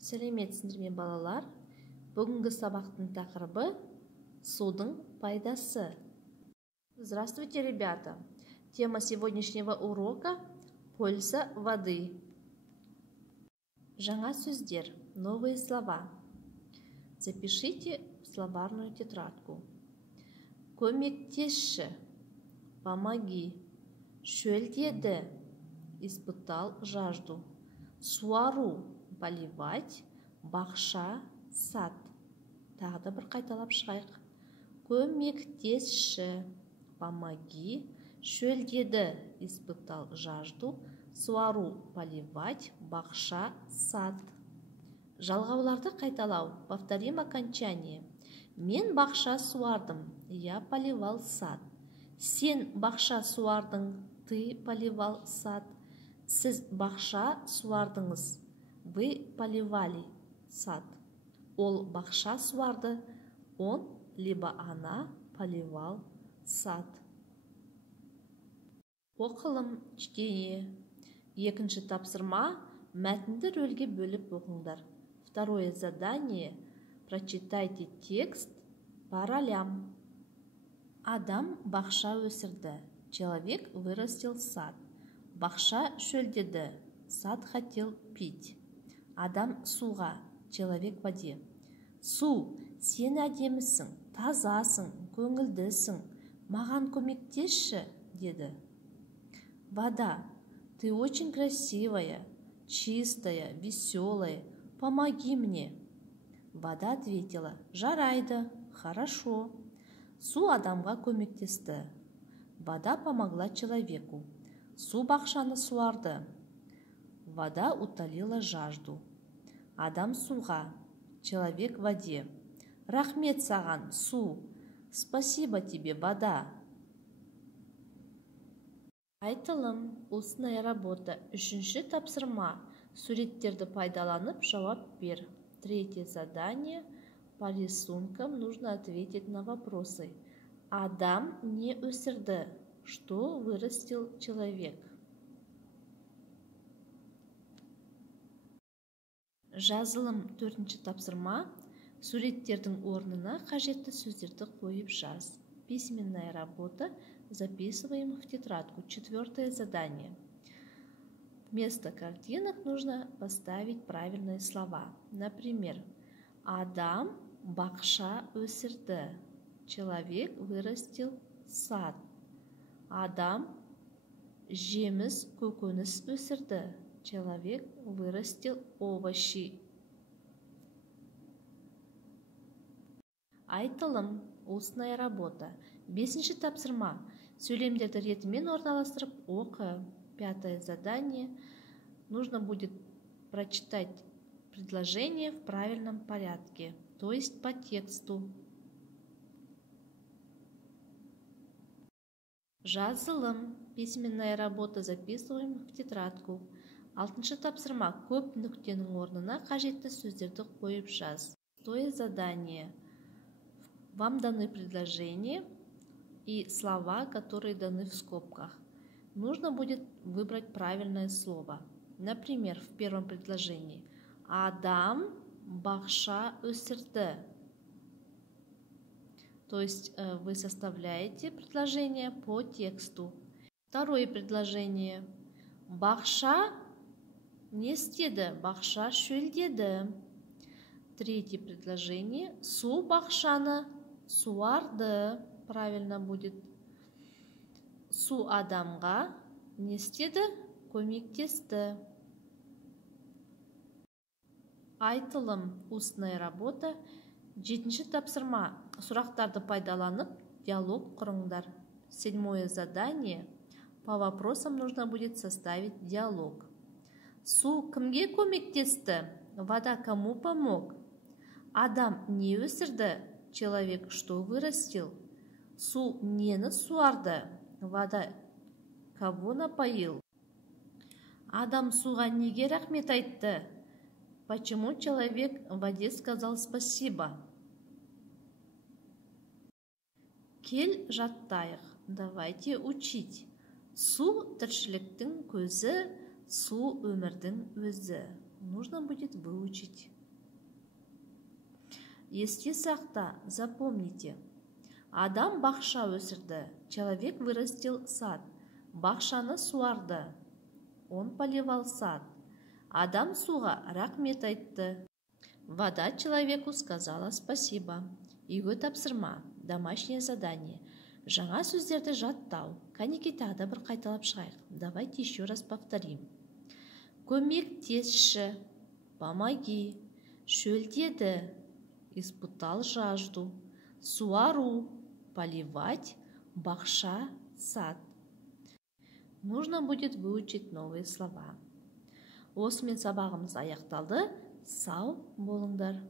Сәлеметсіздер ме, балалар? Бүгінгі сабақтың тақырыбы судың пайдасы. Здравствуйте, ребята! Тема сегодняшнего урока – польза воды. Жаңа сөздер, новые слова. Запишите в словарную тетрадку. Көмектесші, помоги. Шөлдеді, испытал жажду. Суару, поливать, бақша, сад. Тағы да бір қайталап шығайық. Көмектесші, помоги. Шөлдеді, испытал жажду. Суару, поливать, бақша, сад. Жалғауларды қайталау. Повторим окончание. Мен бақша суардым, я поливал сад. Сен бақша суардың, ты поливал сад. Сіз бақша суардыңыз, вы поливали сад. Ол бақша суарды, он либо она поливал сад. Оқылым, чтение. Екінші тапсырма, мәтінді рөлге бөліп оқыңдар. Второе задание. Прочитайте текст по ролям. Адам бақша өсірді. Человек вырастил сад. Бақша шөлдеді. Сад хотел пить. Адам суға. Человек в воде. Су, сен әдемісің, тазасың, көңілдісің. Маған көмектесші, деді. Вода, ты очень красивая, чистая, веселая. Помоги мне. Вода ответила: жарайды, хорошо. Су адамға көмектесті. Вода помогла человеку. Су бақшаны суарды. Вода утолила жажду. Адам суға, человек в воде. Рахмет саған, су. Спасибо тебе, вода. Айтылым, устная работа. Үшінші тапсырма. Суреттерді пайдаланып жауап бер. Третье задание. По рисункам нужно ответить на вопросы. Адам не өсірді. Что вырастил человек? Жазылым, төртінші тапсырма. Суреттердің орнына қажетті сөздерді қойып жаз. Письменная работа. Записываем в тетрадку. Четвертое задание. Вместо картинок нужно поставить правильные слова. Например, Адам бақша өсірді. Человек вырастил сад. Адам жеміс көкөніс өсірді. Человек вырастил овощи. Айтылым, устная работа. Бесінші тапсырма. Сөйлемдерді ретімен орналастырып оқы. Пятое задание. Нужно будет прочитать предложение в правильном порядке, то есть по тексту. Жазылым, письменная работа, записываем в тетрадку. Алтыншы тапсырма. Көп нүктенің орнына қажетті сөздерді қойып жаз. Шестое задание. Вам даны предложения и слова, которые даны в скобках. Нужно будет выбрать правильное слово. Например, в первом предложении. Адам бақша өсірді. То есть вы составляете предложение по тексту. Второе предложение. Бақша не істеді, бақша шөлдеді. Третье предложение. Су бақшаны суарды. Правильно будет. Су адамға не істеді? Көмектесті. Айтылым, устная работа. Жетінші тапсырма. Сұрақтарды пайдаланып, диалог құрыңдар. Седьмое задание. По вопросам нужно будет составить диалог. Су кімге көмектесті? Вода кому помог? Адам не өсірді? Человек что вырастил? Су нені суарды? Вода кого напоил? Адам суға неге рахмет айтты? Почему человек в воде сказал спасибо? Кел жаттайық. Давайте учить. Су тіршіліктің көзі, су өмірдің өзі. нужно будет выучить. Есте сақта, запомните. Адам бақша өсірді, человек вырастил сад. Бақшаны суарды, он поливал сад. Адам суға рахмет айтты. Вода человеку сказала спасибо. Үйге тапсырма, домашнее задание. Жаңа сөздерді жаттау. Кәнеки тағы да бір қайталап шығайық. Давайте еще раз повторим. Көмектесші, помоги, шөлдеді, испытал жажду, суару, поливать, бақша, сад. Нужно будет выучить новые слова. Осымен сабағымыз аяқталды. Сау болыңдар.